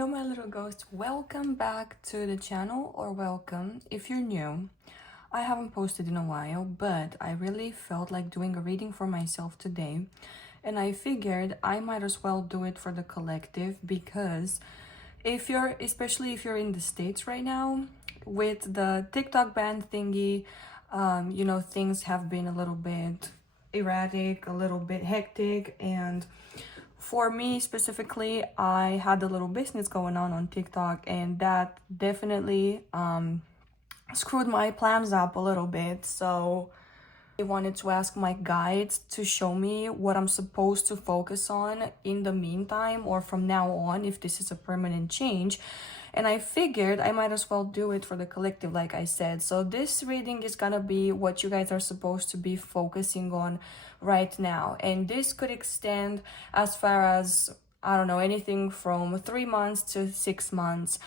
Hello my little ghost, welcome back to the channel, or welcome if you're new. I haven't posted in a while, but I really felt like doing a reading for myself today, and I figured I might as well do it for the collective, because especially if you're in the States right now, with the TikTok ban thingy, things have been a little bit erratic, a little bit hectic, and for me specifically, I had a little business going on TikTok, and that definitely screwed my plans up a little bit. So I wanted to ask my guides to show me what I'm supposed to focus on in the meantime, or from now on, if this is a permanent change. And I figured I might as well do it for the collective, like I said. So this reading is gonna be what you guys are supposed to be focusing on right now. And this could extend as far as, I don't know, anything from 3 months to 6 months.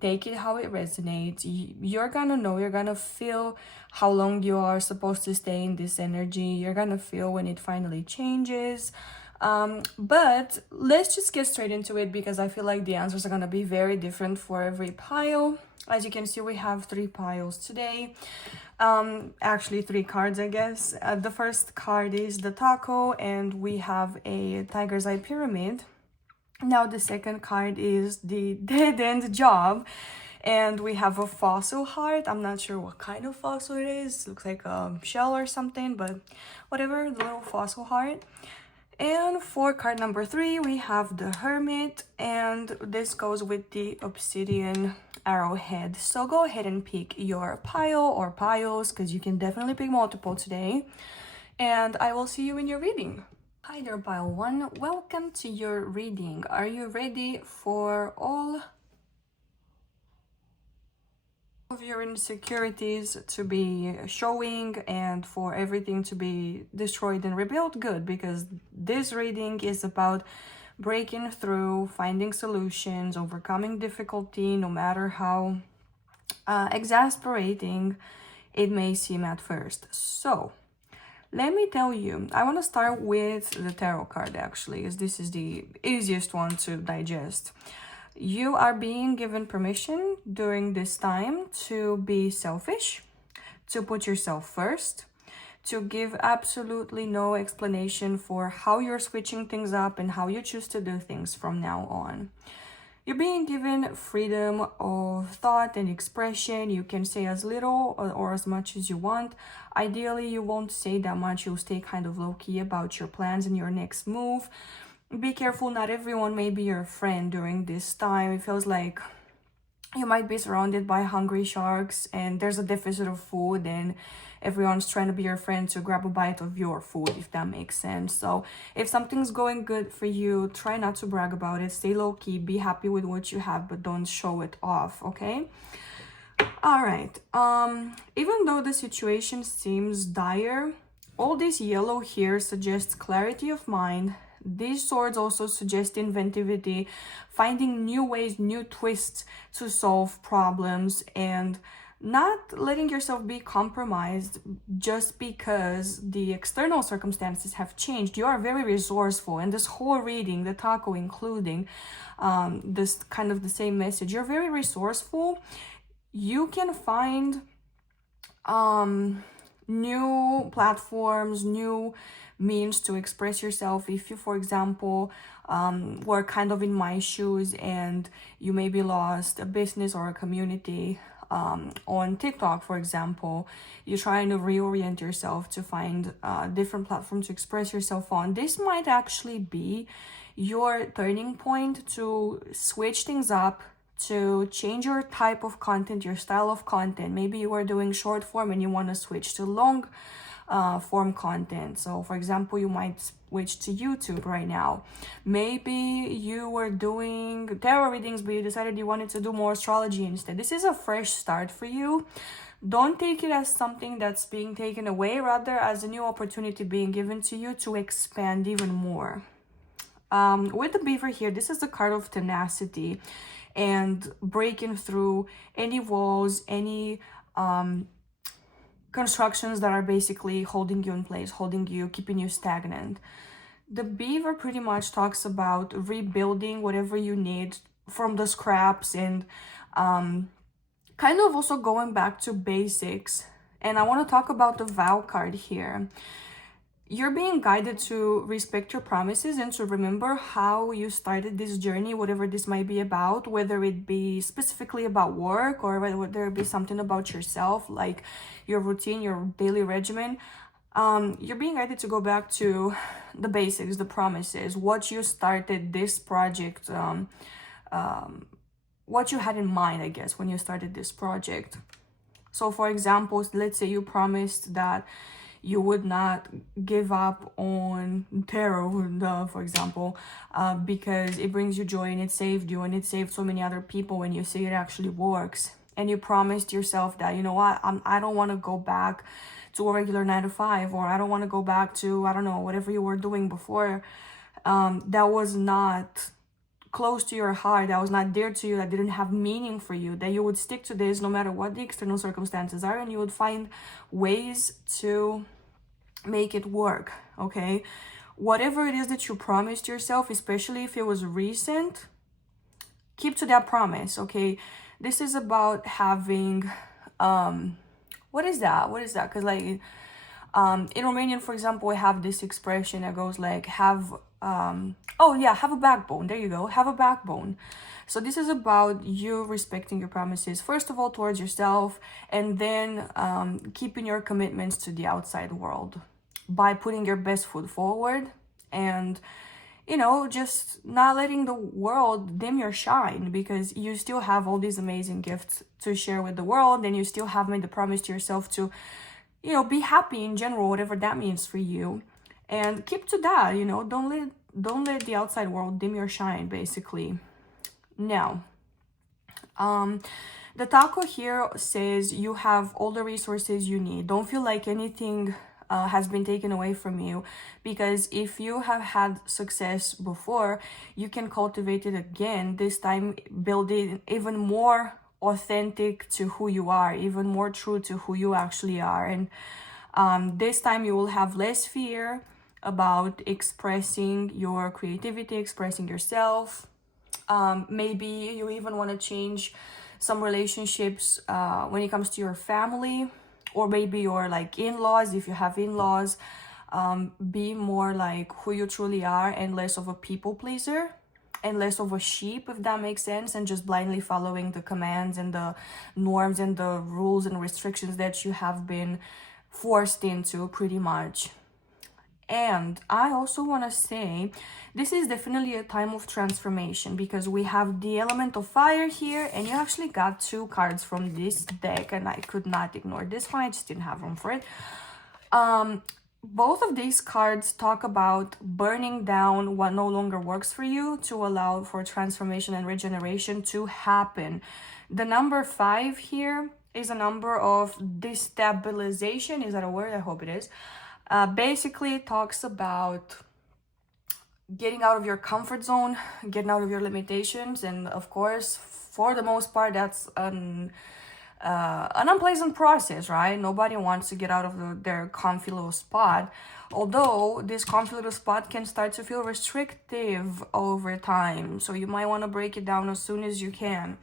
Take it how it resonates. You're gonna know, you're gonna feel how long you are supposed to stay in this energy. You're gonna feel when it finally changes. But let's just get straight into it, because I feel like the answers are gonna be very different for every pile. As you can see, we have 3 piles today. Actually 3 cards, I guess. The first card is the taco, and we have a tiger's eye pyramid. Now the second card is the dead-end job, and we have a fossil heart. I'm not sure what kind of fossil it is. Looks like a shell or something, but whatever, the little fossil heart. And for card number 3, we have the hermit, and this goes with the obsidian arrowhead. So go ahead and pick your pile or piles, because you can definitely pick multiple today, and I will see you in your reading. Hi there, pile 1. Welcome to your reading. Are you ready for all of your insecurities to be showing and for everything to be destroyed and rebuilt? Good, because this reading is about breaking through, finding solutions, overcoming difficulty, no matter how exasperating it may seem at first. So let me tell you, I want to start with the tarot card, actually, as this is the easiest one to digest. You are being given permission during this time to be selfish, to put yourself first, to give absolutely no explanation for how you're switching things up and how you choose to do things from now on. You're being given freedom of thought and expression. You can say as little or as much as you want. Ideally, you won't say that much. You'll stay kind of low-key about your plans and your next move. Be careful, not everyone may be your friend during this time. It feels like you might be surrounded by hungry sharks, and there's a deficit of food, and everyone's trying to be your friend to grab a bite of your food, if that makes sense. So if something's going good for you, try not to brag about it. Stay low-key, be happy with what you have, but don't show it off, okay? All right. Even though the situation seems dire, all this yellow here suggests clarity of mind. These swords also suggest inventivity, finding new ways, new twists to solve problems, and not letting yourself be compromised just because the external circumstances have changed. You are very resourceful, and this whole reading, the taco including, this kind of the same message. You're very resourceful. You can find new platforms, new means to express yourself. If you, for example, were kind of in my shoes and you maybe lost a business or a community on TikTok, for example, you're trying to reorient yourself to find different platforms to express yourself on. This might actually be your turning point to switch things up, to change your type of content, your style of content. Maybe you are doing short form and you want to switch to long form content. So for example, you might switch to YouTube right now. Maybe you were doing tarot readings, but you decided you wanted to do more astrology instead. This is a fresh start for you. Don't take it as something that's being taken away, rather as a new opportunity being given to you to expand even more. With the beaver here, this is the card of tenacity and breaking through any walls, any constructions that are basically holding you in place, keeping you stagnant. The beaver pretty much talks about rebuilding whatever you need from the scraps, and kind of also going back to basics. And I want to talk about the vow card here. You're being guided to respect your promises and to remember how you started this journey, whatever this might be about, whether it be specifically about work or whether it be something about yourself, like your routine, your daily regimen. You're being guided to go back to the basics, the promises, what you started this project, what you had in mind, I guess, when you started this project. So for example, let's say you promised that you would not give up on tarot, for example, because it brings you joy and it saved you and it saved so many other people, when you see it actually works. And you promised yourself that, you know what, I don't want to go back to a regular 9 to 5, or I don't want to go back to, I don't know, whatever you were doing before, that was not close to your heart, that was not dear to you, that didn't have meaning for you, that you would stick to this no matter what the external circumstances are, and you would find ways to make it work. Okay, whatever it is that you promised yourself, especially if it was recent, keep to that promise. Okay, this is about having what is that, because like in Romanian, for example, we have this expression that goes like have have a backbone. There you go, have a backbone. So this is about you respecting your promises, first of all towards yourself, and then keeping your commitments to the outside world by putting your best foot forward, and you know, just not letting the world dim your shine, because you still have all these amazing gifts to share with the world, and you still have made the promise to yourself to, you know, be happy in general, whatever that means for you, and keep to that. You know, don't let the outside world dim your shine, basically. Now, the taco here says you have all the resources you need. Don't feel like anything has been taken away from you, because if you have had success before, you can cultivate it again, this time building even more authentic to who you are, even more true to who you actually are. And this time you will have less fear about expressing your creativity, expressing yourself. Maybe you even want to change some relationships when it comes to your family, or maybe your like in-laws, if you have in-laws. Be more like who you truly are, and less of a people pleaser, and less of a sheep, if that makes sense, and just blindly following the commands and the norms and the rules and restrictions that you have been forced into, pretty much. And I also want to say, this is definitely a time of transformation, because we have the element of fire here, and you actually got 2 cards from this deck, and I could not ignore this one, I just didn't have room for it. Both of these cards talk about burning down what no longer works for you to allow for transformation and regeneration to happen. The number 5 here is a number of destabilization. Is that a word? I hope it is. Basically, it talks about getting out of your comfort zone, getting out of your limitations, and of course, for the most part, that's an unpleasant process, right? Nobody wants to get out of their comfy little spot, although this comfy little spot can start to feel restrictive over time, so you might want to break it down as soon as you can.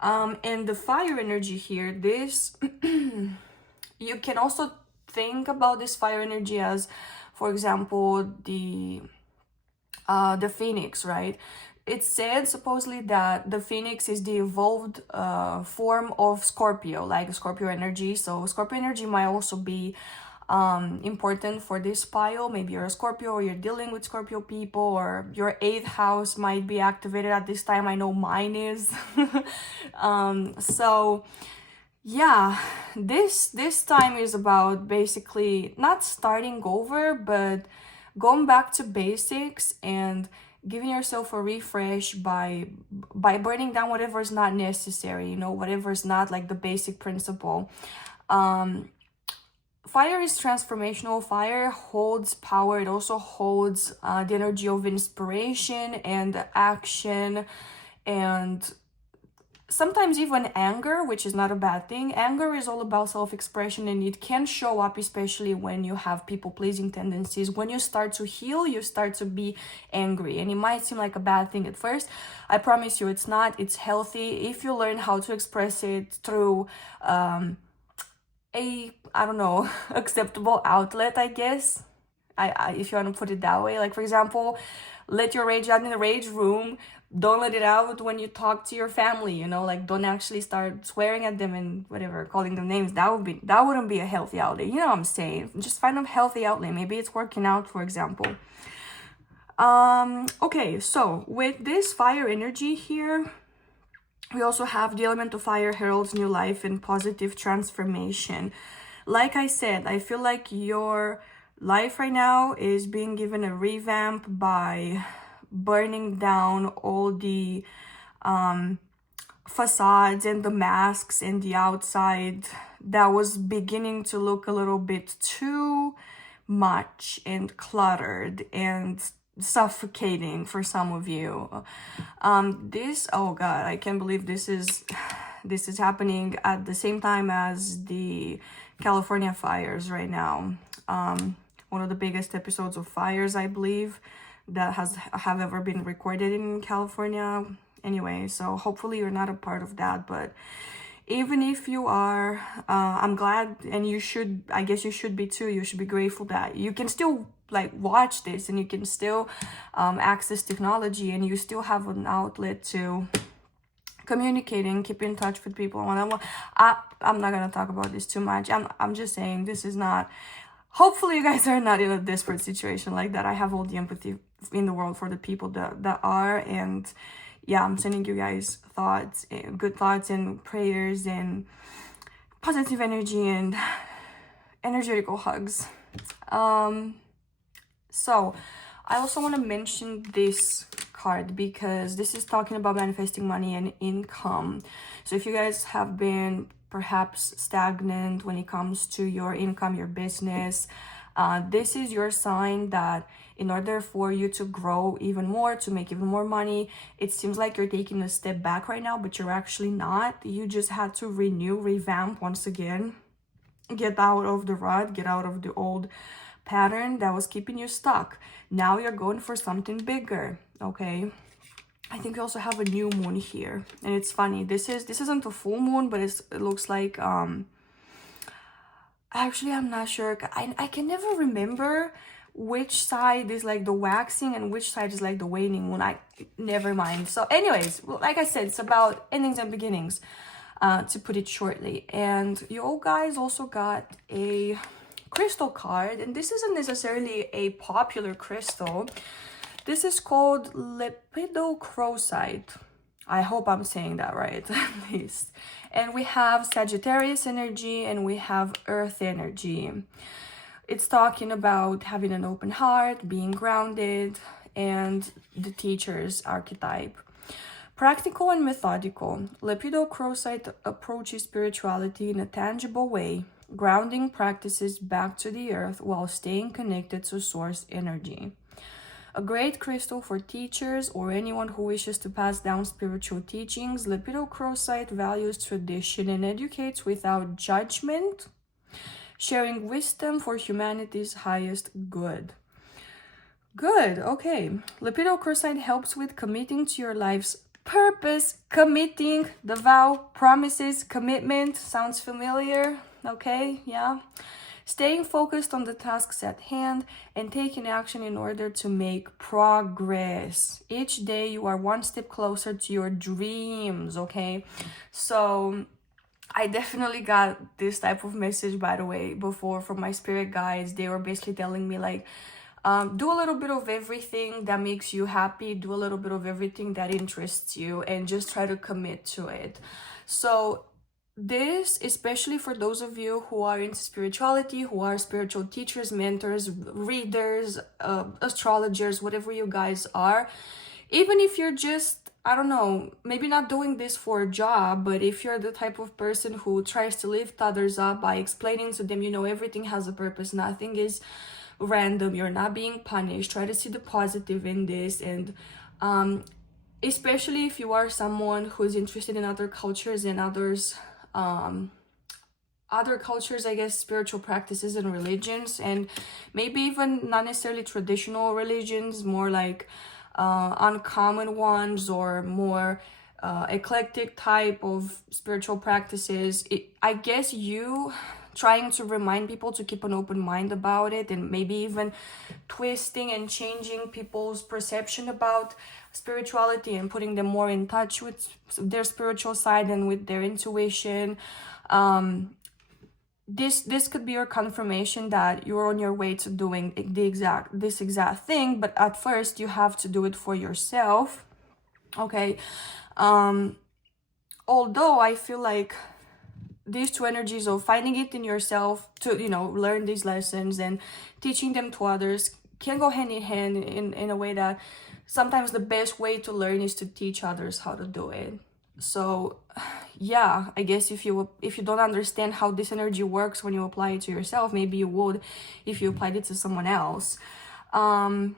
And the fire energy here, this you can also think about this fire energy as, for example, the phoenix, right? It's said supposedly that the phoenix is the evolved form of Scorpio, like Scorpio energy. So Scorpio energy might also be important for this pile. Maybe you're a Scorpio, or you're dealing with Scorpio people, or your 8th house might be activated at this time. I know mine is. So yeah, this time is about basically not starting over, but going back to basics and giving yourself a refresh by burning down whatever is not necessary, you know, whatever is not like the basic principle. Fire is transformational. Fire holds power. It also holds the energy of inspiration and action, and sometimes even anger, which is not a bad thing. Anger is all about self-expression, and it can show up especially when you have people-pleasing tendencies. When you start to heal, you start to be angry, and it might seem like a bad thing at first. I promise you it's not. It's healthy if you learn how to express it through a, I don't know, acceptable outlet, I guess. If you want to put it that way. Like, for example, let your rage out in the rage room. Don't let it out when you talk to your family, you know, like don't actually start swearing at them and whatever, calling them names. That wouldn't be a healthy outlet. You know what I'm saying? Just find a healthy outlet. Maybe it's working out, for example. Okay, so with this fire energy here, we also have the element of fire heralds new life and positive transformation. Like I said, I feel like your life right now is being given a revamp by burning down all the facades and the masks and the outside that was beginning to look a little bit too much and cluttered and suffocating for some of you. Oh god, I can't believe this is happening at the same time as the California fires right now. One of the biggest episodes of fires, I believe, that have ever been recorded in California. Anyway, so hopefully you're not a part of that, but even if you are, I'm glad, and you should, I guess you should be too. You should be grateful that you can still like watch this, and you can still access technology, and you still have an outlet to communicate and keep in touch with people one-on-one. I'm not gonna talk about this too much. I'm just saying this is not. Hopefully you guys are not in a desperate situation like that. I have all the empathy in the world for the people that are, and yeah, I'm sending you guys thoughts, good thoughts and prayers and positive energy and energetical hugs. So I also want to mention this card because this is talking about manifesting money and income. So if you guys have been perhaps stagnant when it comes to your income, your business, this is your sign that in order for you to grow even more, to make even more money, it seems like you're taking a step back right now, but you're actually not. You just had to revamp once again, get out of the rut, get out of the old pattern that was keeping you stuck. Now you're going for something bigger, okay? I think we also have a new moon here, and it's funny. This isn't a full moon, but it looks like actually I'm not sure. I can never remember which side is like the waxing and which side is like the waning moon. Never mind. So anyways, like I said, it's about endings and beginnings, to put it shortly. And you guys also got a crystal card, and this isn't necessarily a popular crystal. This is called lepidocrosite. I hope I'm saying that right, at least. And we have Sagittarius energy and we have Earth energy. It's talking about having an open heart, being grounded, and the teacher's archetype. Practical and methodical, lepidocrosite approaches spirituality in a tangible way, grounding practices back to the earth while staying connected to source energy. A great crystal for teachers or anyone who wishes to pass down spiritual teachings, lepidocrosite values tradition and educates without judgment, sharing wisdom for humanity's highest good. Good, okay. Lepidocrosite helps with committing to your life's purpose, committing, the vow, promises, commitment. Sounds familiar? Okay, yeah. Staying focused on the tasks at hand and taking action in order to make progress. Each day you are one step closer to your dreams, okay? So I definitely got this type of message, by the way, before from my spirit guides. They were basically telling me like, do a little bit of everything that makes you happy, do a little bit of everything that interests you, and just try to commit to it. So this, especially for those of you who are into spirituality, who are spiritual teachers, mentors, readers, astrologers, whatever you guys are, even if you're just, I don't know, maybe not doing this for a job, but if you're the type of person who tries to lift others up by explaining to them, you know, everything has a purpose, nothing is random, you're not being punished, try to see the positive in this. And especially if you are someone who's interested in other cultures and other cultures, I guess, spiritual practices and religions, and maybe even not necessarily traditional religions, more like uncommon ones or more eclectic type of spiritual practices. I guess you trying to remind people to keep an open mind about it, and maybe even twisting and changing people's perception about spirituality and putting them more in touch with their spiritual side and with their intuition. This could be your confirmation that you're on your way to doing this exact thing, but at first you have to do it for yourself. Okay. Although I feel like these two energies of finding it in yourself to, you know, learn these lessons and teaching them to others can go hand in hand in a way that sometimes the best way to learn is to teach others how to do it. So yeah, I guess if you don't understand how this energy works when you apply it to yourself, maybe you would if you applied it to someone else. But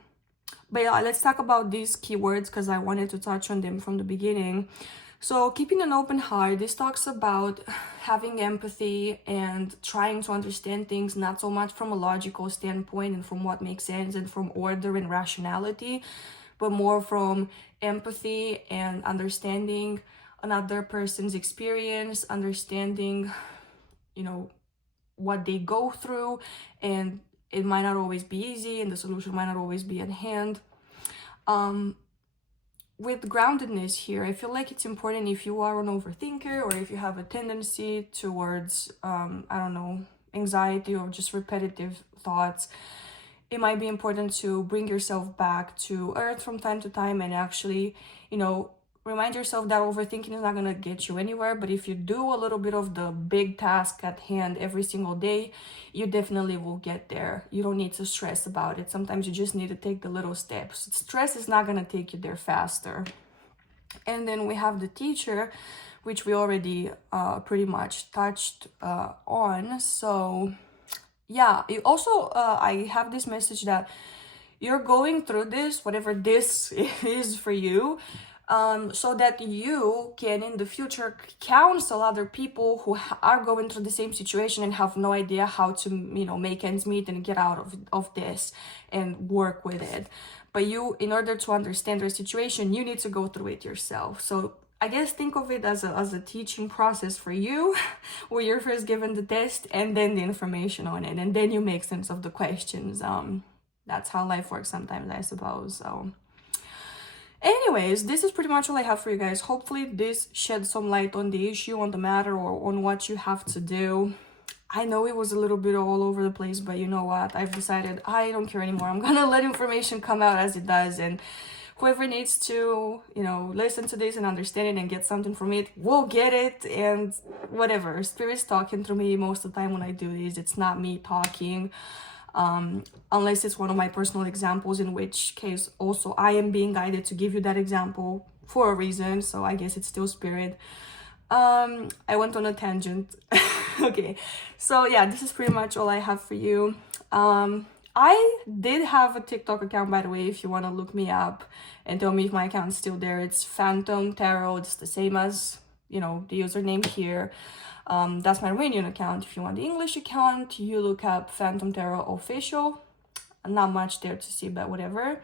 yeah, let's talk about these keywords because I wanted to touch on them from the beginning. So keeping an open heart, this talks about having empathy and trying to understand things not so much from a logical standpoint and from what makes sense and from order and rationality, but more from empathy and understanding another person's experience, understanding, you know, what they go through, and it might not always be easy and the solution might not always be at hand. With groundedness here, I feel like it's important if you are an overthinker or if you have a tendency towards, I don't know, anxiety or just repetitive thoughts, it might be important to bring yourself back to earth from time to time and actually, you know, remind yourself that overthinking is not going to get you anywhere. But if you do a little bit of the big task at hand every single day, you definitely will get there. You don't need to stress about it. Sometimes you just need to take the little steps. Stress is not going to take you there faster. And then we have the teacher, which we already pretty much touched on. So yeah, it also I have this message that you're going through this, whatever this is for you, so that you can in the future counsel other people who are going through the same situation and have no idea how to, you know, make ends meet and get out of this and work with it. But you, in order to understand their situation, you need to go through it yourself. So I guess think of it as a teaching process for you, where you're first given the test and then the information on it, and then you make sense of the questions. That's how life works sometimes, I suppose. So anyways, this is pretty much all I have for you guys. Hopefully this sheds some light on the issue, on the matter, or on what you have to do. I know it was a little bit all over the place, but you know what? I've decided I don't care anymore. I'm gonna let information come out as it does, and whoever needs to, you know, listen to this and understand it and get something from it will get it. And whatever, Spirit's talking through me most of the time when I do this. It's not me talking, unless it's one of my personal examples, in which case also I am being guided to give you that example for a reason. So I guess it's still Spirit. I went on a tangent. Okay, so yeah, this is pretty much all I have for you. I did have a TikTok account, by the way, if you want to look me up and tell me if my account's still there. It's Phantom Tarot. It's the same as, you know, the username here. That's my Romanian account. If you want the English account, you look up Phantom Tarot Official. Not much there to see, but whatever.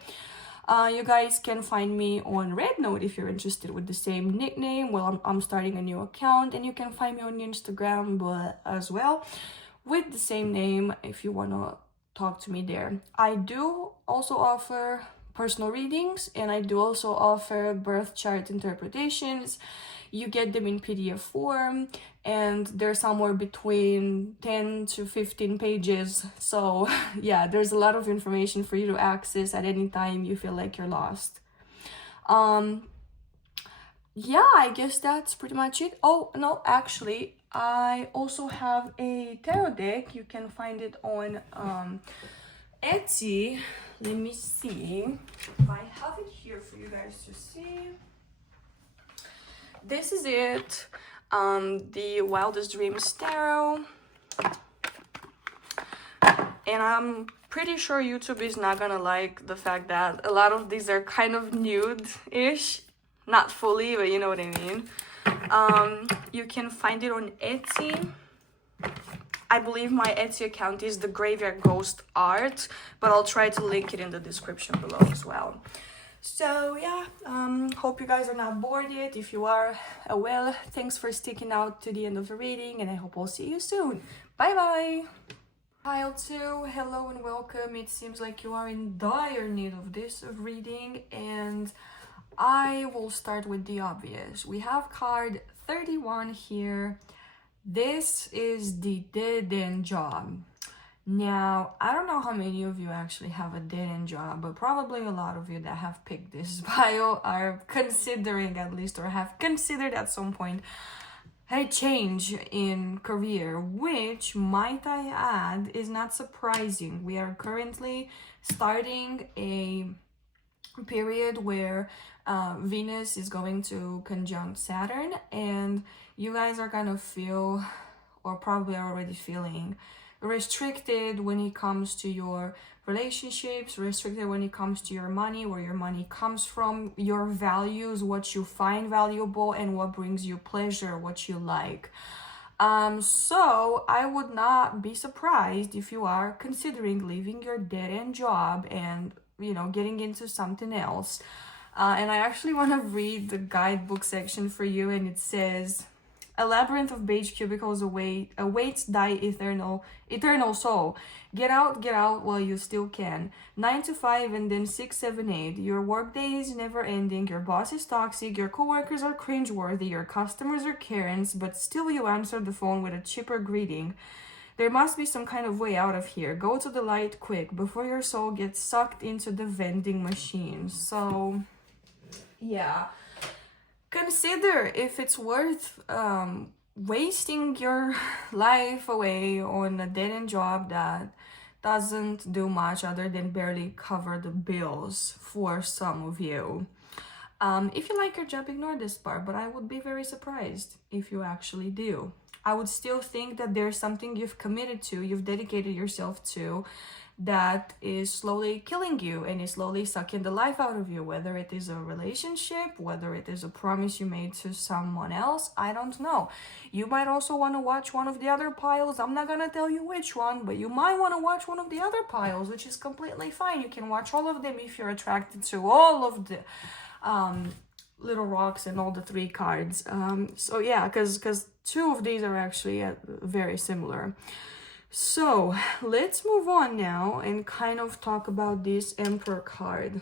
You guys can find me on RedNot if you're interested with the same nickname. Well, I'm starting a new account, and you can find me on Instagram as well with the same name if you want to talk to me there. I do also offer personal readings, and I do also offer birth chart interpretations. You get them in PDF form, and they're somewhere between 10 to 15 pages. So yeah, there's a lot of information for you to access at any time you feel like you're lost. Yeah, I guess that's pretty much it. Oh no, actually, I also have a tarot deck. You can find it on Etsy. Let me see if I have it here for you guys to see. This is it, the Wildest Dreams Tarot. And I'm pretty sure YouTube is not gonna like the fact that a lot of these are kind of nude-ish. not fully, but you know what I mean. You can find it on Etsy. I believe my Etsy account is the Graveyard Ghost Art, but I'll try to link it in the description below as well. So yeah, hope you guys are not bored yet. If you are, well, thanks for sticking out to the end of the reading, and I hope I'll see you soon. Bye bye. Pile 2, hello and welcome. It seems like you are in dire need of this reading, and I will start with the obvious. We have card 31 here. This is the dead-end job. Now, I don't know how many of you actually have a dead-end job, but probably a lot of you that have picked this pile are considering, at least, or have considered at some point a change in career, which, might I add, is not surprising. We are currently starting a period where Venus is going to conjunct Saturn, and you guys are gonna feel, or probably are already feeling, restricted when it comes to your relationships, restricted when it comes to your money, where your money comes from, your values, what you find valuable, and what brings you pleasure, what you like. So I would not be surprised if you are considering leaving your dead-end job and, you know, getting into something else. And I actually want to read the guidebook section for you, and it says, a labyrinth of beige cubicles awaits thy eternal soul. Get out while you still can. 9 to 5 and then 6, 7, 8. Your workday is never ending. Your boss is toxic. Your coworkers are cringeworthy. Your customers are Karens, but still you answer the phone with a chipper greeting. There must be some kind of way out of here. Go to the light quick before your soul gets sucked into the vending machine. So, yeah. Consider if it's worth wasting your life away on a dead-end job that doesn't do much other than barely cover the bills for some of you. If you like your job, ignore this part, but I would be very surprised if you actually do. I would still think that there's something you've committed to, you've dedicated yourself to, that is slowly killing you and is slowly sucking the life out of you, whether it is a relationship, whether it is a promise you made to someone else. I don't know. You might also want to watch one of the other piles. I'm not gonna tell you which one, but you might want to watch one of the other piles, which is completely fine. You can watch all of them if you're attracted to all of the little rocks and all the 3 cards. So yeah, because 2 of these are actually very similar. So let's move on now and kind of talk about this Emperor card.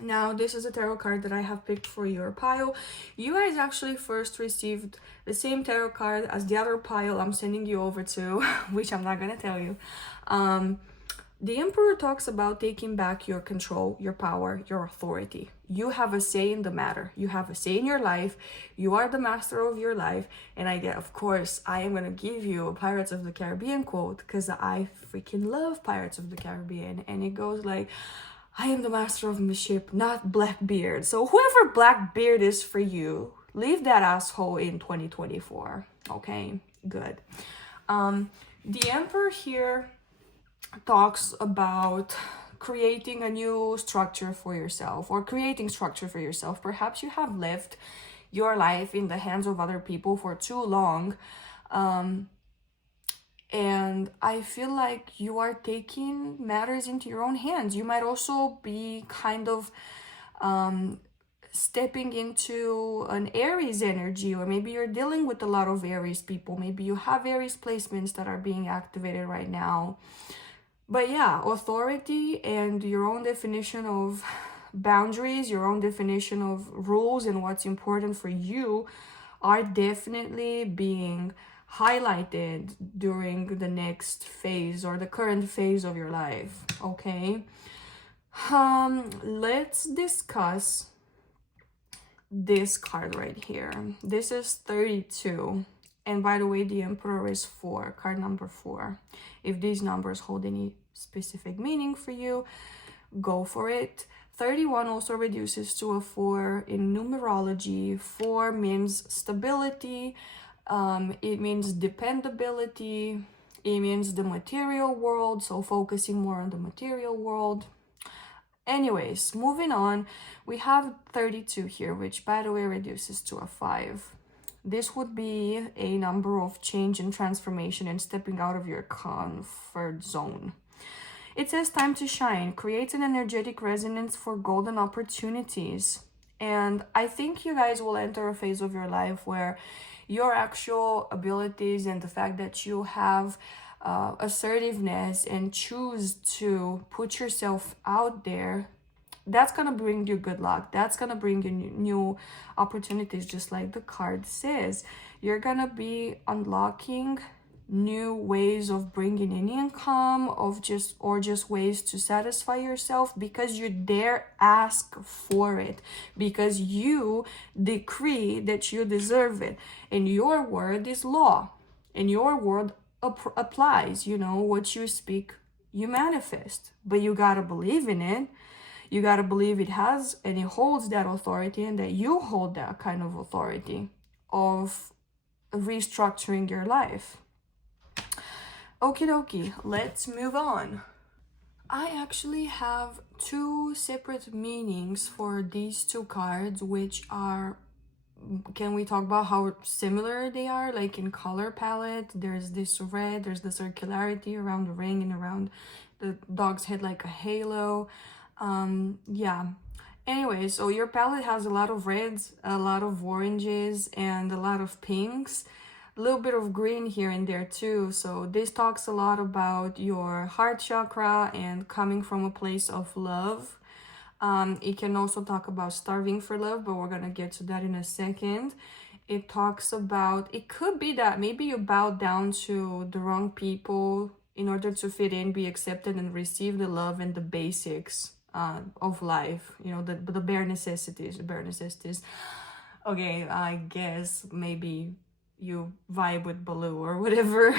Now, this is a tarot card that I have picked for your pile. You guys actually first received the same tarot card as the other pile I'm sending you over to, which I'm not gonna tell you. The Emperor talks about taking back your control, your power, your authority. You have a say in the matter. You have a say in your life. You are the master of your life. And of course, I am going to give you a Pirates of the Caribbean quote because I freaking love Pirates of the Caribbean. And it goes like, I am the master of my ship, not Blackbeard. So whoever Blackbeard is for you, leave that asshole in 2024. Okay, good. The Emperor here talks about creating a new structure for yourself, or creating structure for yourself. Perhaps you have lived your life in the hands of other people for too long, and I feel like you are taking matters into your own hands. You might also be kind of stepping into an Aries energy, or maybe you're dealing with a lot of Aries people. Maybe you have Aries placements that are being activated right now. But yeah, authority and your own definition of boundaries, your own definition of rules and what's important for you are definitely being highlighted during the next phase or the current phase of your life, okay? Let's discuss this card right here. This is 32. And by the way, the Emperor is 4, card number 4. If these numbers hold any specific meaning for you, go for it. 31 also reduces to a 4 in numerology. 4 means stability. It means dependability. It means the material world, so focusing more on the material world. Anyways, moving on, we have 32 here, which by the way reduces to a 5. This would be a number of change and transformation and stepping out of your comfort zone. It says time to shine, create an energetic resonance for golden opportunities. And I think you guys will enter a phase of your life where your actual abilities and the fact that you have assertiveness and choose to put yourself out there, that's gonna bring you good luck. That's gonna bring you new opportunities, just like the card says. You're gonna be unlocking new ways of bringing in income, of just ways to satisfy yourself, because you dare ask for it, because you decree that you deserve it, and your word is law, and your word applies. You know, what you speak you manifest, but you gotta believe in it. You gotta believe it has and it holds that authority, and that you hold that kind of authority of restructuring your life. Okie dokie, let's move on. I actually have two separate meanings for these two cards, which are, can we talk about how similar they are? Like in color palette, there's this red, there's the circularity around the ring and around the dog's head like a halo. Yeah. Anyway, so your palette has a lot of reds, a lot of oranges, and a lot of pinks. A little bit of green here and there too. So this talks a lot about your heart chakra and coming from a place of love. It can also talk about starving for love, but we're gonna get to that in a second. It talks about, it could be that maybe you bowed down to the wrong people in order to fit in, be accepted, and receive the love and the basics of life. You know, the bare necessities, Okay, I guess maybe you vibe with Baloo or whatever.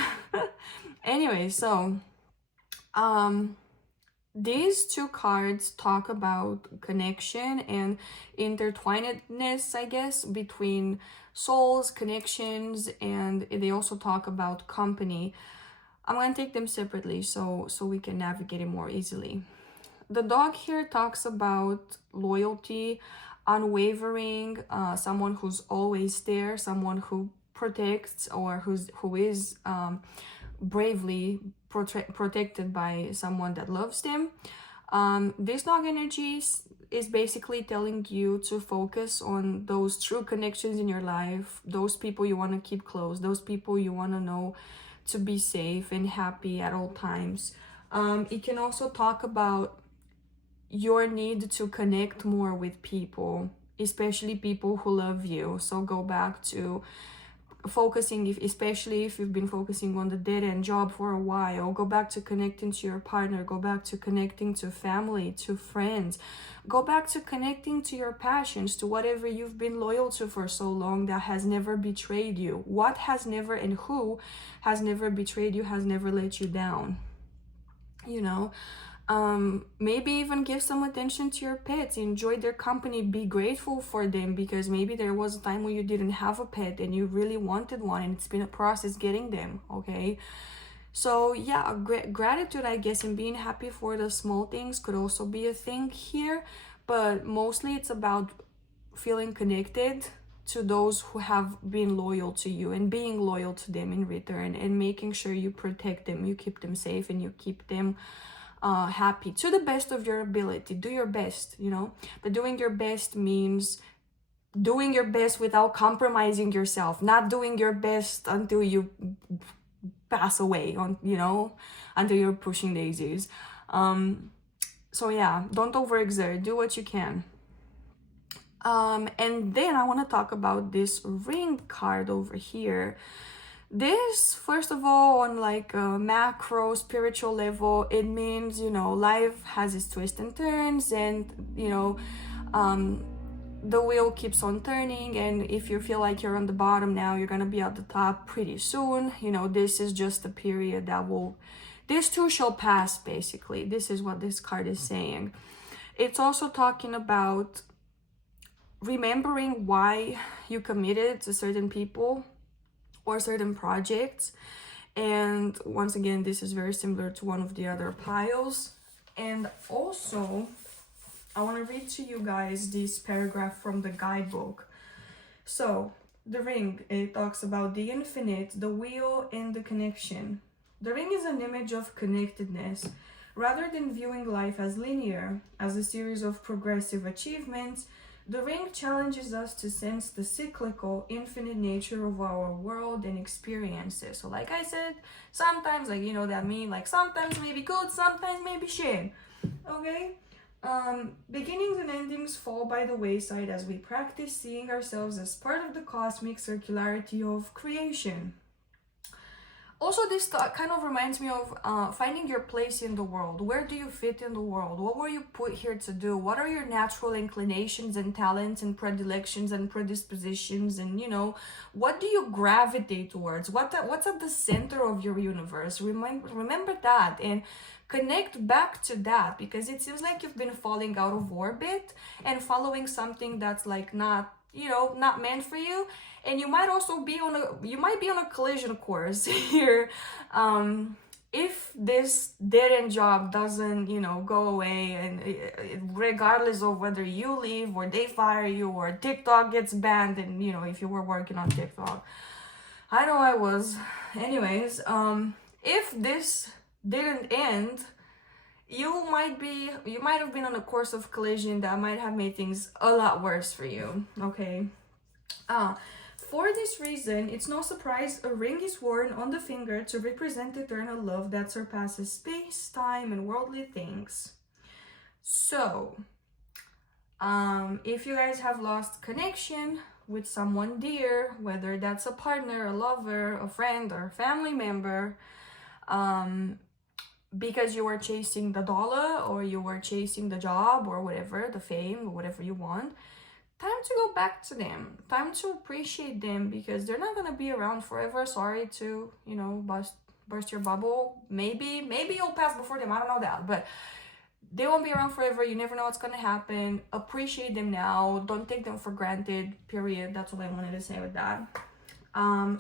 Anyway, so these two cards talk about connection and intertwinedness, I guess, between souls, connections, and they also talk about company. I'm going to take them separately so we can navigate it more easily. The dog here talks about loyalty, unwavering, someone who's always there, someone who protects, or who is bravely protected by someone that loves them. This dog energy is basically telling you to focus on those true connections in your life, those people you want to keep close, those people you want to know to be safe and happy at all times. It can also talk about your need to connect more with people, especially people who love you. So go back to focusing, especially if you've been focusing on the dead-end job for a while, go back to connecting to your partner, go back to connecting to family, to friends, go back to connecting to your passions, to whatever you've been loyal to for so long that has never betrayed you. What has never, and who has never betrayed you, has never let you down, you know. Maybe even give some attention to your pets, enjoy their company, be grateful for them, because maybe there was a time when you didn't have a pet and you really wanted one, and it's been a process getting them. Okay, so yeah, gratitude, I guess, and being happy for the small things could also be a thing here, but mostly it's about feeling connected to those who have been loyal to you and being loyal to them in return, and making sure you protect them, you keep them safe, and you keep them happy to the best of your ability. Do your best, you know, but doing your best means doing your best without compromising yourself, not doing your best until you pass away, on, you know, until you're pushing daisies. So yeah, don't overexert, do what you can. And then I want to talk about this ring card over here. This, first of all, on like a macro spiritual level, it means, you know, life has its twists and turns, and, you know, the wheel keeps on turning, and if you feel like you're on the bottom now, you're gonna be at the top pretty soon. You know, this is just a period that this too shall pass, basically. This is what this card is saying. It's also talking about remembering why you committed to certain people or certain projects. And once again, this is very similar to one of the other piles. And also, I want to read to you guys this paragraph from the guidebook. So, the ring, it talks about the infinite, the wheel, and the connection. The ring is an image of connectedness. Rather than viewing life as linear, as a series of progressive achievements, the ring challenges us to sense the cyclical, infinite nature of our world and experiences. So like I said, sometimes, like, you know that mean, like, sometimes maybe good, sometimes maybe shit. Okay? Beginnings and endings fall by the wayside as we practice seeing ourselves as part of the cosmic circularity of creation. Also, this kind of reminds me of finding your place in the world. Where do you fit in the world? What were you put here to do? What are your natural inclinations and talents and predilections and predispositions? And, you know, what do you gravitate towards? What's at the center of your universe? Remember that and connect back to that, because it seems like you've been falling out of orbit and following something that's like not, you know, not meant for you. And you might also be on a collision course here. If this dead-end job doesn't, you know, go away, and regardless of whether you leave or they fire you or TikTok gets banned, and, you know, if you were working on TikTok, I know I was. Anyways, if this didn't end, you might have been on a course of collision that might have made things a lot worse for you. Okay. For this reason, it's no surprise a ring is worn on the finger to represent eternal love that surpasses space, time, and worldly things. So, if you guys have lost connection with someone dear, whether that's a partner, a lover, a friend, or a family member, because you were chasing the dollar, or you were chasing the job, or whatever, the fame, or whatever you want, time to go back to them. Time to appreciate them, because they're not gonna be around forever. Sorry to, you know, burst your bubble. Maybe you'll pass before them. I don't know that, but they won't be around forever. You never know what's gonna happen. Appreciate them now. Don't take them for granted. Period. That's all I wanted to say with that.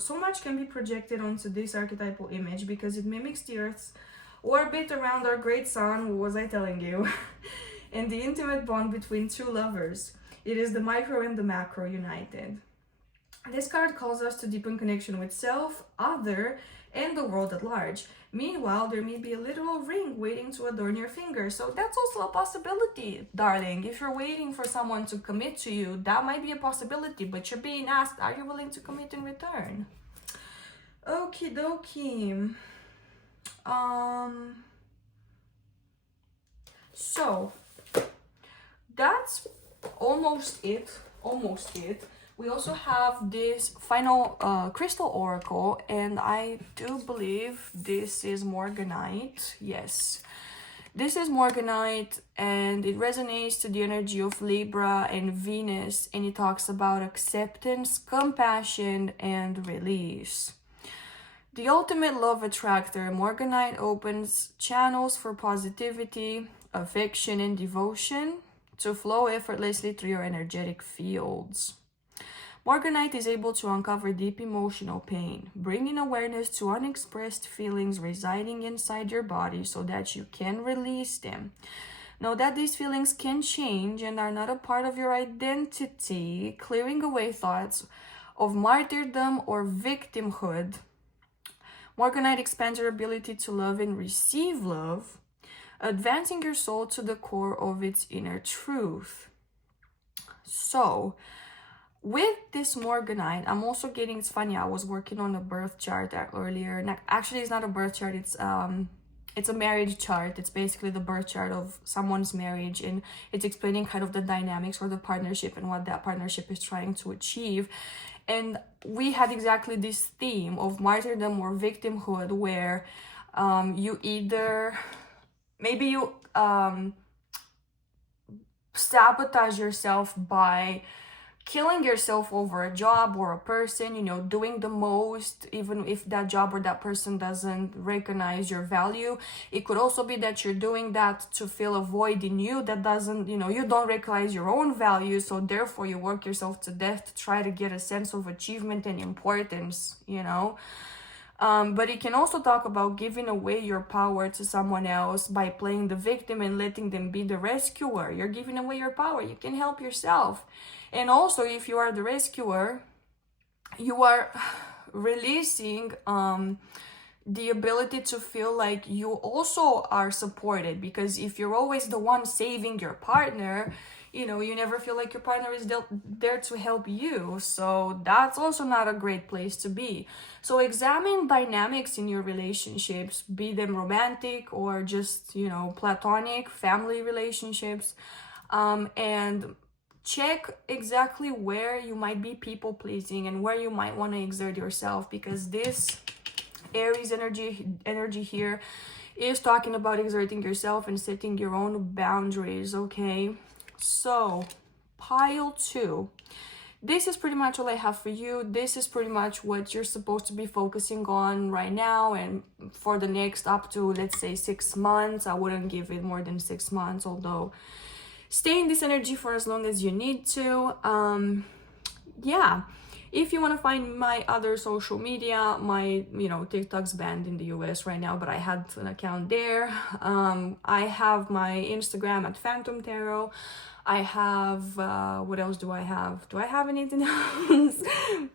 So much can be projected onto this archetypal image because it mimics the Earth's orbit around our great sun. What was I telling you? And the intimate bond between two lovers. It is the micro and the macro united. This card calls us to deepen connection with self, other, and the world at large. Meanwhile, there may be a literal ring waiting to adorn your finger. So that's also a possibility, darling. If you're waiting for someone to commit to you, that might be a possibility, but you're being asked, are you willing to commit in return? Okie dokie. So that's almost it. We also have this final crystal oracle, and I do believe this is Morganite. Yes, this is Morganite, and it resonates to the energy of Libra and Venus, and it talks about acceptance, compassion, and release. The ultimate love attractor, Morganite opens channels for positivity, affection, and devotion to flow effortlessly through your energetic fields. Morganite is able to uncover deep emotional pain, bringing awareness to unexpressed feelings residing inside your body so that you can release them. Know that these feelings can change and are not a part of your identity, clearing away thoughts of martyrdom or victimhood. Morganite expands your ability to love and receive love, advancing your soul to the core of its inner truth. So, with this Morganite, I'm also getting, it's funny, I was working on a birth chart earlier. And actually, it's not a birth chart, it's a marriage chart. It's basically the birth chart of someone's marriage, and it's explaining kind of the dynamics for the partnership and what that partnership is trying to achieve. And we had exactly this theme of martyrdom or victimhood, where you either, maybe you sabotage yourself by killing yourself over a job or a person, you know, doing the most, even if that job or that person doesn't recognize your value. It could also be that you're doing that to fill a void in you that doesn't, you know, you don't recognize your own value, so therefore you work yourself to death to try to get a sense of achievement and importance, you know. But it can also talk about giving away your power to someone else by playing the victim and letting them be the rescuer. You're giving away your power. You can help yourself. And also, if you are the rescuer, you are releasing the ability to feel like you also are supported, because if you're always the one saving your partner, you know, you never feel like your partner is there to help you. So that's also not a great place to be. So examine dynamics in your relationships, be them romantic or just, you know, platonic, family relationships, and check exactly where you might be people pleasing and where you might want to exert yourself, because this Aries energy here is talking about exerting yourself and setting your own boundaries. Okay, so pile 2, this is pretty much all I have for you. This is pretty much what you're supposed to be focusing on right now and for the next up to, let's say, 6 months. I wouldn't give it more than 6 months, although stay in this energy for as long as you need to. Yeah, if you want to find my other social media, my, you know, TikTok's banned in the US right now, but I had an account there. I have my Instagram at Phantom Tarot. I have, what else do I have? Do I have anything else?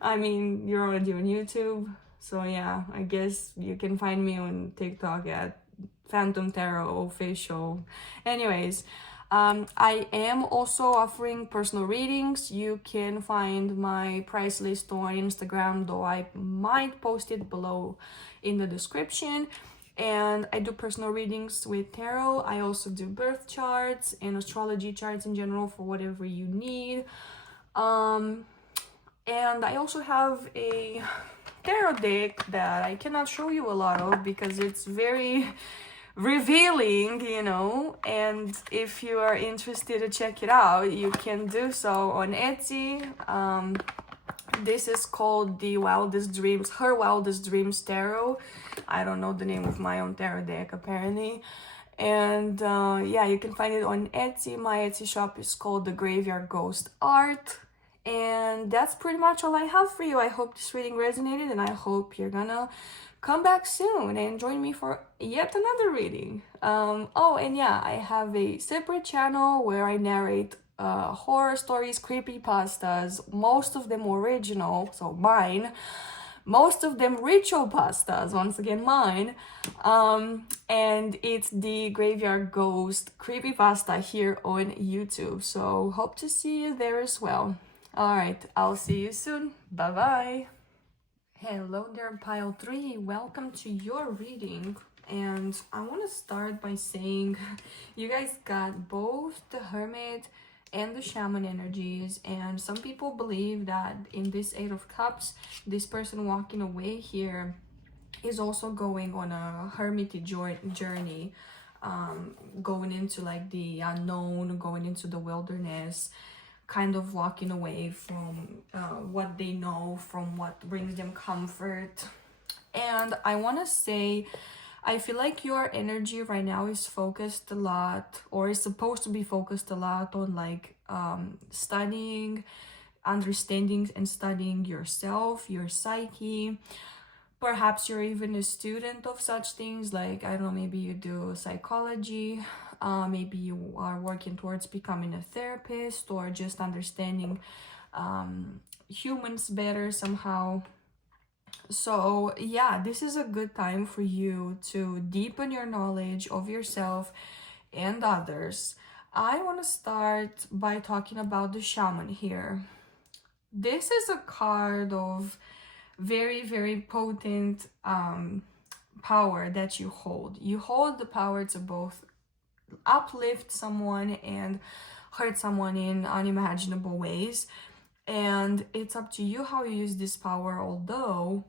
I mean, you're already on YouTube. So yeah, I guess you can find me on TikTok at Phantom Tarot Official. Anyways, I am also offering personal readings. You can find my price list on Instagram, though I might post it below in the description. And I do personal readings with tarot. I also do birth charts and astrology charts in general for whatever you need. And I also have a tarot deck that I cannot show you a lot of because it's very revealing, you know, and if you are interested to check it out, you can do so on Etsy. This is called the Wildest Dreams, Her Wildest Dreams Tarot. I don't know the name of my own tarot deck apparently. And yeah, you can find it on Etsy. My Etsy shop is called The Graveyard Ghost Art. And that's pretty much all I have for you. I hope this reading resonated, and I hope you're gonna come back soon and join me for yet another reading. Oh, and yeah, I have a separate channel where I narrate horror stories, creepypastas, most of them original, so mine, most of them ritual pastas, once again mine, and it's the Graveyard Ghost Creepypasta here on YouTube, so hope to see you there as well. All right, I'll see you soon. Bye bye. Hello there, pile 3. Welcome to your reading. And I want to start by saying you guys got both the Hermit and the Shaman energies. And some people believe that in this 8 of Cups, this person walking away here is also going on a hermity journey, going into like the unknown, going into the wilderness, kind of walking away from what they know, from what brings them comfort. And I want to say, I feel like your energy right now is focused a lot, or is supposed to be focused a lot on like studying, understanding and studying yourself, your psyche. Perhaps you're even a student of such things, like, I don't know, maybe you do psychology, maybe you are working towards becoming a therapist, or just understanding humans better somehow. So yeah, this is a good time for you to deepen your knowledge of yourself and others. I want to start by talking about the Shaman here. This is a card of very, very potent power that you hold. You hold the power to both uplift someone and hurt someone in unimaginable ways. And it's up to you how you use this power, although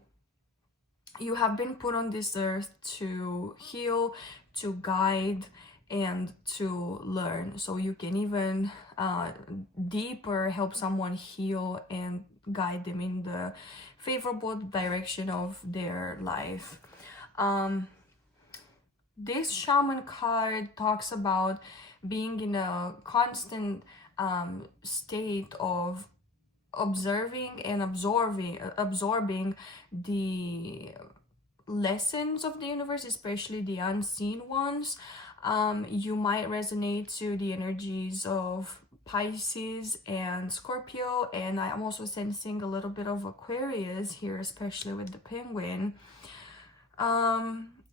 you have been put on this earth to heal, to guide, and to learn. So you can even deeper help someone heal and guide them in the favorable direction of their life. This Shaman card talks about being in a constant state of observing and absorbing the lessons of the universe, especially the unseen ones. You might resonate to the energies of Pisces and Scorpio, and I'm also sensing a little bit of Aquarius here, especially with the penguin.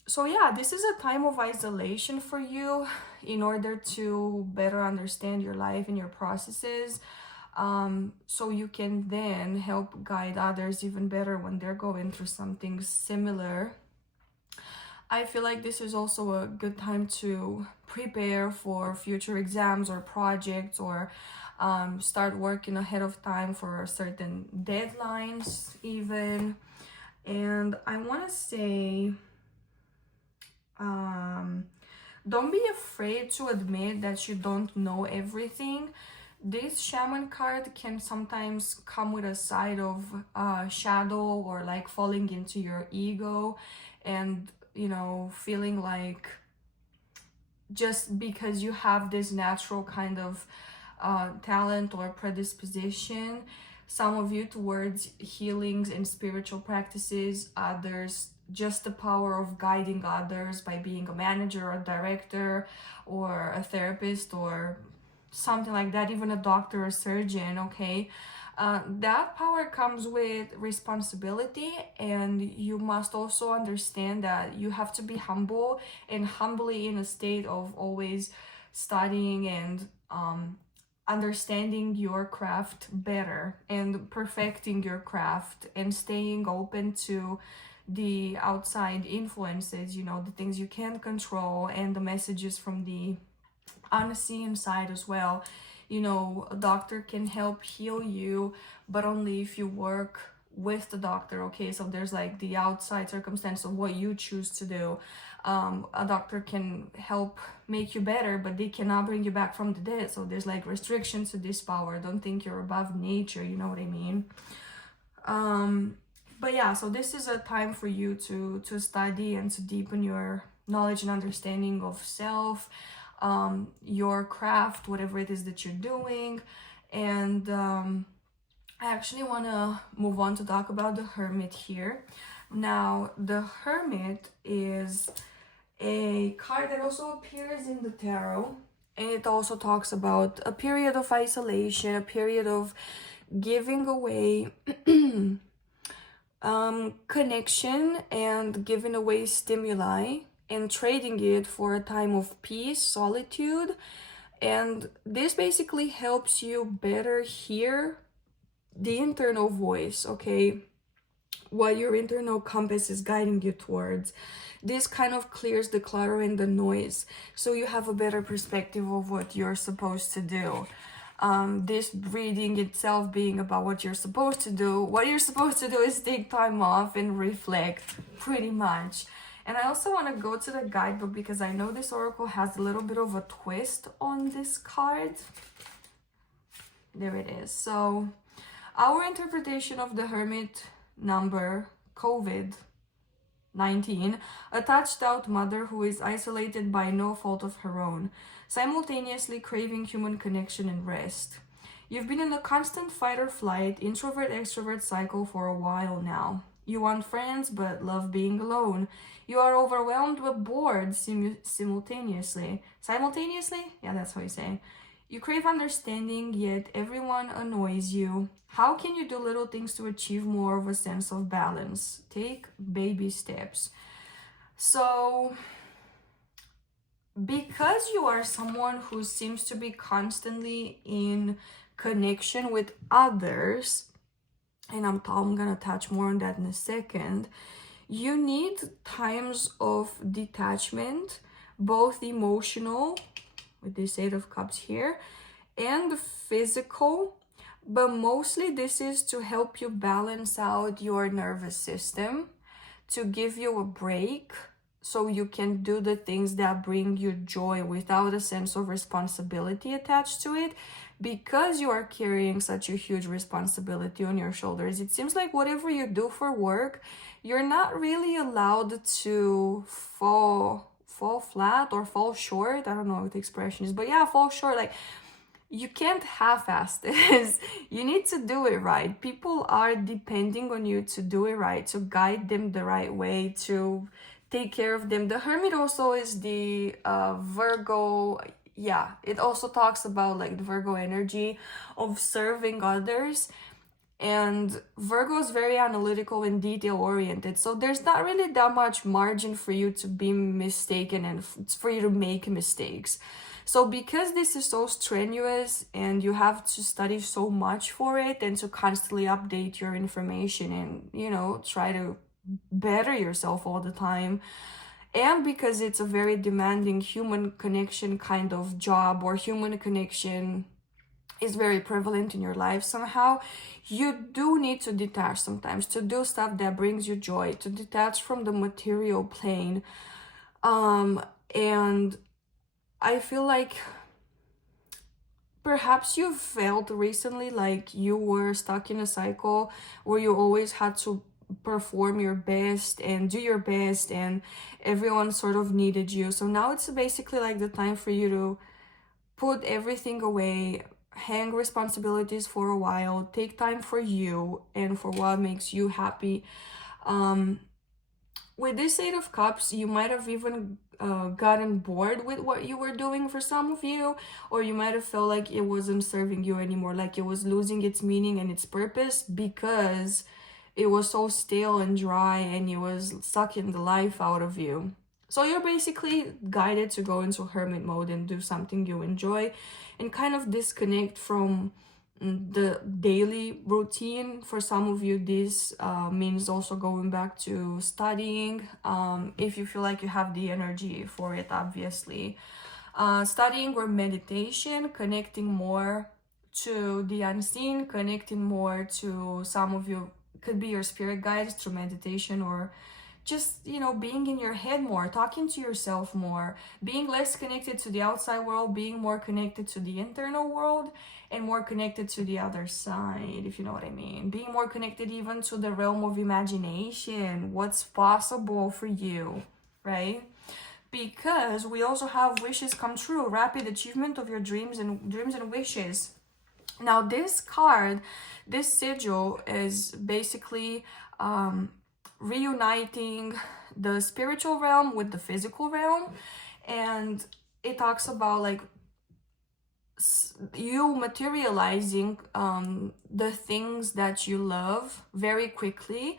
So yeah, this is a time of isolation for you in order to better understand your life and your processes, so you can then help guide others even better when they're going through something similar. I feel like this is also a good time to prepare for future exams or projects, or start working ahead of time for certain deadlines even. And I want to say, don't be afraid to admit that you don't know everything. This shaman card can sometimes come with a side of shadow, or like falling into your ego, and feeling like just because you have this natural kind of talent or predisposition, some of you towards healings and spiritual practices, others just the power of guiding others by being a manager or a director or a therapist or something like that, even a doctor or surgeon, okay? That power comes with responsibility, and you must also understand that you have to be humble, and humbly in a state of always studying and understanding your craft better and perfecting your craft and staying open to the outside influences, the things you can't control, and the messages from the unseen side as well. A doctor can help heal you, but only if you work with the doctor, okay? So there's like the outside circumstance of what you choose to do. A doctor can help make you better, but they cannot bring you back from the dead. So there's like restrictions to this power. Don't think you're above nature, you know what I mean? But yeah, so this is a time for you to study and to deepen your knowledge and understanding of self, your craft, whatever it is that you're doing. And I actually want to move on to talk about the Hermit here. Now, the Hermit is a card that also appears in the tarot, and it also talks about a period of isolation, a period of giving away connection and giving away stimuli and trading it for a time of peace, solitude. And this basically helps you better hear the internal voice, okay? What your internal compass is guiding you towards. This kind of clears the clutter and the noise, so you have a better perspective of what you're supposed to do. This reading itself being about what you're supposed to do. What you're supposed to do is take time off and reflect, pretty much. And I also want to go to the guidebook because I know this oracle has a little bit of a twist on this card. There it is. So, our interpretation of the Hermit number, COVID-19, a touched out mother who is isolated by no fault of her own, simultaneously craving human connection and rest. You've been in a constant fight or flight, introvert-extrovert cycle for a while now. You want friends but love being alone. You are overwhelmed but bored simultaneously. Simultaneously? Yeah, that's how you say. You crave understanding, yet everyone annoys you. How can you do little things to achieve more of a sense of balance? Take baby steps. So, because you are someone who seems to be constantly in connection with others, and I'm gonna touch more on that in a second, you need times of detachment, both emotional, with this Eight of Cups here, and physical, but mostly this is to help you balance out your nervous system, to give you a break so you can do the things that bring you joy without a sense of responsibility attached to it, because you are carrying such a huge responsibility on your shoulders. It seems like whatever you do for work, you're not really allowed to fall flat or fall short. I don't know what the expression is, but yeah, fall short. Like, you can't half-ass this. You need to do it right. People are depending on you to do it right, to guide them the right way, to take care of them. The Hermit also is the Virgo. Yeah, it also talks about like the Virgo energy of serving others. And Virgo is very analytical and detail oriented, so there's not really that much margin for you to be mistaken and for you to make mistakes. So because this is so strenuous and you have to study so much for it and to constantly update your information and, you know, try to better yourself all the time, and because it's a very demanding human connection kind of job, or human connection is very prevalent in your life somehow, you do need to detach sometimes, to do stuff that brings you joy, to detach from the material plane. And I feel like perhaps you felt recently like you were stuck in a cycle where you always had to perform your best and do your best, and everyone sort of needed you. So now it's basically like the time for you to put everything away, hang responsibilities for a while, take time for you and for what makes you happy. With this Eight of Cups, you might have even gotten bored with what you were doing for some of you, or you might have felt like it wasn't serving you anymore, like it was losing its meaning and its purpose because it was so stale and dry and it was sucking the life out of you. So you're basically guided to go into hermit mode and do something you enjoy and kind of disconnect from the daily routine. For some of you, this means also going back to studying, if you feel like you have the energy for it, obviously. Studying or meditation, connecting more to the unseen, connecting more to, some of you could be your spirit guides through meditation, or just, you know, being in your head more, talking to yourself more, being less connected to the outside world, being more connected to the internal world, and more connected to the other side, if you know what I mean. Being more connected even to the realm of imagination, what's possible for you, right? Because we also have wishes come true, rapid achievement of your dreams and wishes. Now this card, this sigil, is basically reuniting the spiritual realm with the physical realm, and it talks about like you materializing the things that you love very quickly.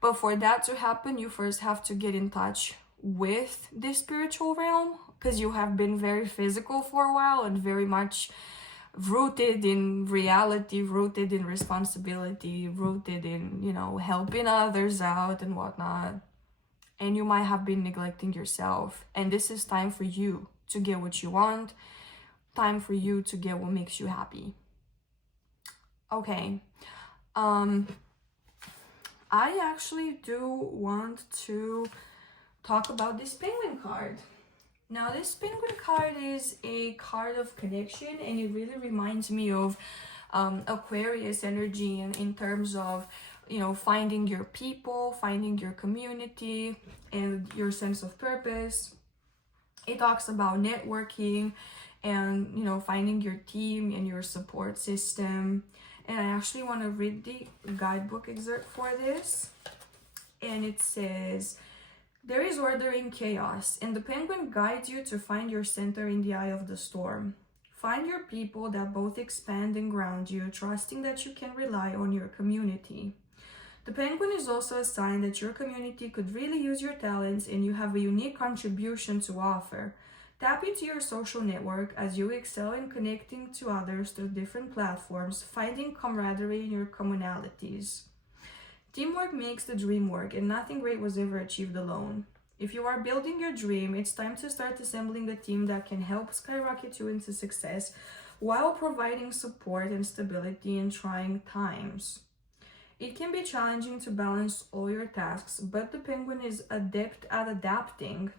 But for that to happen, you first have to get in touch with the spiritual realm, because you have been very physical for a while and very much rooted in reality, rooted in responsibility, rooted in, you know, helping others out and whatnot. And you might have been neglecting yourself. And this is time for you to get what you want, time for you to get what makes you happy. Okay. I actually do want to talk about this penguin card. Now, this penguin card is a card of connection, and it really reminds me of Aquarius energy, and in terms of, you know, finding your people, finding your community, and your sense of purpose. It talks about networking and, you know, finding your team and your support system. And I actually want to read the guidebook excerpt for this. And it says, there is order in chaos, and the penguin guides you to find your center in the eye of the storm. Find your people that both expand and ground you, trusting that you can rely on your community. The penguin is also a sign that your community could really use your talents and you have a unique contribution to offer. Tap into your social network as you excel in connecting to others through different platforms, finding camaraderie in your commonalities. Teamwork makes the dream work, and nothing great was ever achieved alone. If you are building your dream, it's time to start assembling a team that can help skyrocket you into success while providing support and stability in trying times. It can be challenging to balance all your tasks, but the penguin is adept at adapting,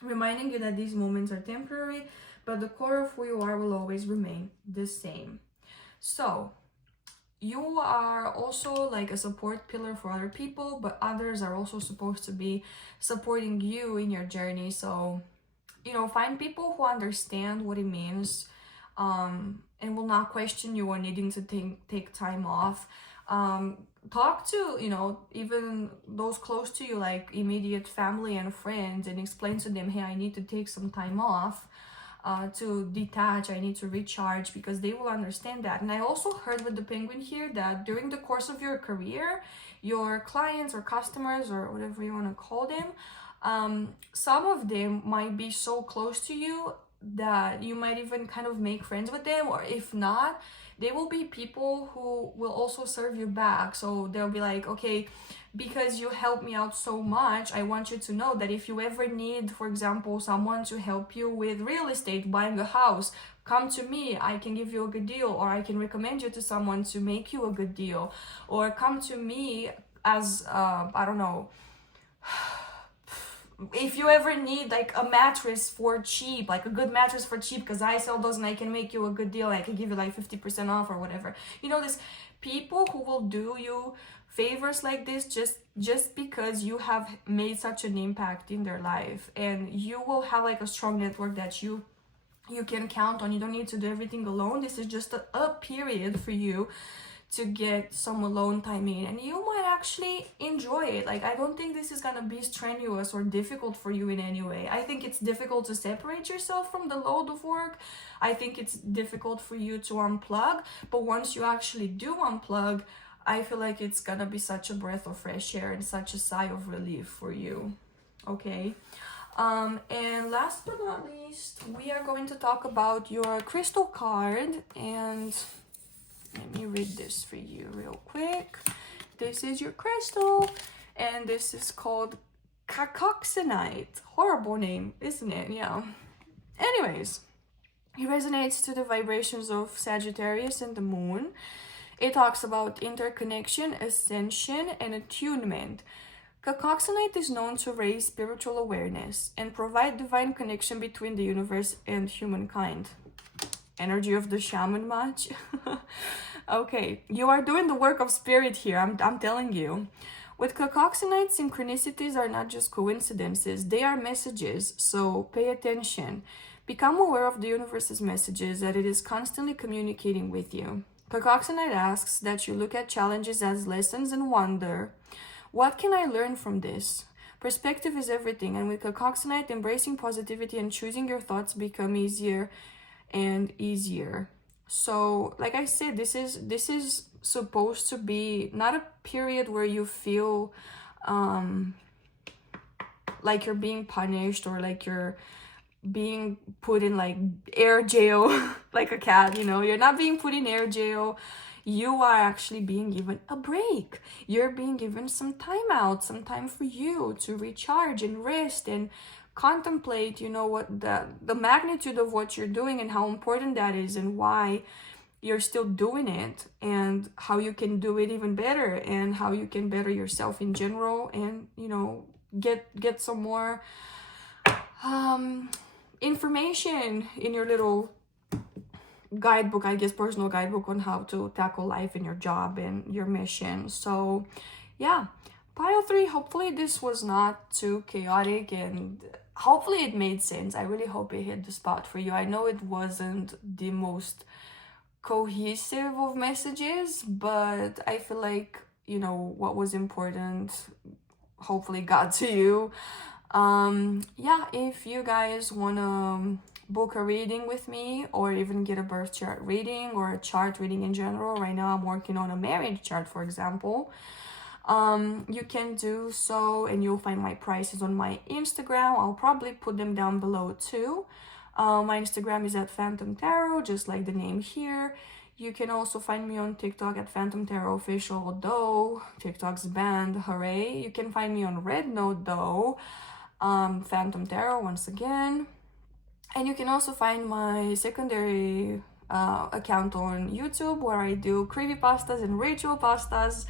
reminding you that these moments are temporary, but the core of who you are will always remain the same. So, you are also like a support pillar for other people, but others are also supposed to be supporting you in your journey. So, you know, find people who understand what it means and will not question you or needing to take time off. Talk to, you know, even those close to you, like immediate family and friends, and explain to them, hey, I need to take some time off to detach, I need to recharge, because they will understand that. And I also heard with the penguin here that during the course of your career, your clients or customers or whatever you want to call them, some of them might be so close to you that you might even kind of make friends with them, or if not, they will be people who will also serve you back. So they'll be like, okay, because you helped me out so much, I want you to know that if you ever need, for example, someone to help you with real estate, buying a house, come to me, I can give you a good deal, or I can recommend you to someone to make you a good deal, or come to me as, I don't know, if you ever need like a mattress for cheap, like a good mattress for cheap, because I sell those and I can make you a good deal, I can give you like 50% off or whatever. You know, there's people who will do you favors like this just because you have made such an impact in their life, and you will have like a strong network that you can count on. You don't need to do everything alone. This is just a period for you to get some alone time in, and you might actually enjoy it. Like, I don't think this is gonna be strenuous or difficult for you in any way. I think it's difficult to separate yourself from the load of work. I think it's difficult for you to unplug, but once you actually do unplug, I feel like it's gonna be such a breath of fresh air and such a sigh of relief for you. Okay, and last but not least, we are going to talk about your crystal card, and let me read this for you real quick. This is your crystal, and this is called Cacoxenite. Horrible name, isn't it? Yeah. Anyways, it resonates to the vibrations of Sagittarius and the moon. It talks about interconnection, ascension, and attunement. Cacoxenite is known to raise spiritual awareness and provide divine connection between the universe and humankind. Energy of the shaman much? Okay, you are doing the work of spirit here, I'm telling you. With Cacoxenite, synchronicities are not just coincidences, they are messages, so pay attention. Become aware of the universe's messages, that it is constantly communicating with you. Cacoxenite asks that you look at challenges as lessons and wonder, what can I learn from this? Perspective is everything, and with Cacoxenite, embracing positivity and choosing your thoughts become easier and easier. So, like I said, this is supposed to be not a period where you feel like you're being punished, or like you're being put in like air jail like a cat, you know. You're not being put in air jail. You are actually being given a break. You're being given some time out, some time for you to recharge and rest and contemplate, you know, what the magnitude of what you're doing and how important that is, and why you're still doing it, and how you can do it even better, and how you can better yourself in general, and, you know, get some more information in your little guidebook, I guess, personal guidebook on how to tackle life and your job and your mission. So yeah, pile 3, hopefully this was not too chaotic, and hopefully it made sense. I really hope it hit the spot for you. I know it wasn't the most cohesive of messages, but I feel like, you know, what was important hopefully got to you. Yeah, if you guys wanna book a reading with me, or even get a birth chart reading or a chart reading in general, right now I'm working on a marriage chart, for example, you can do so, and you'll find my prices on my Instagram. I'll probably put them down below too. My Instagram is at Phantom Tarot, just like the name here. You can also find me on TikTok at Phantom Tarot Official, though TikTok's banned, hooray. You can find me on RedNot, though, Phantom Tarot once again. And you can also find my secondary account on YouTube, where I do creepypastas and ritual pastas.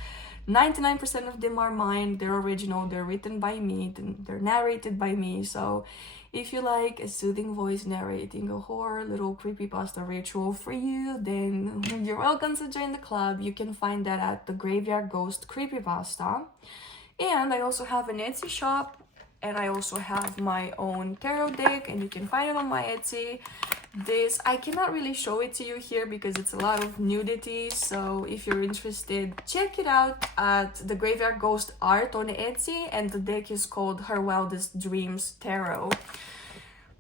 99% of them are mine. They're original, they're written by me, they're narrated by me. So if you like a soothing voice narrating a horror little creepypasta ritual for you, then you're welcome to join the club. You can find that at the Graveyard Ghost Creepypasta. And I also have an Etsy shop, and I also have my own tarot deck, and you can find it on my Etsy. this. I cannot really show it to you here because it's a lot of nudity, so if you're interested, check it out at the Graveyard Ghost Art on Etsy, and the deck is called Her Wildest Dreams Tarot.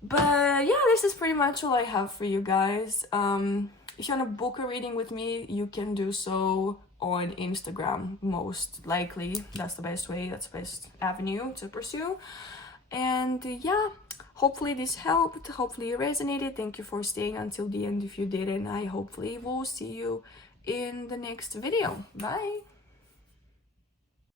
But yeah, this is pretty much all I have for you guys. If you want to book a reading with me, you can do so on Instagram, most likely. That's the best way, that's the best avenue to pursue. And yeah, hopefully this helped, hopefully it resonated. Thank you for staying until the end if you did, and I hopefully will see you in the next video. Bye!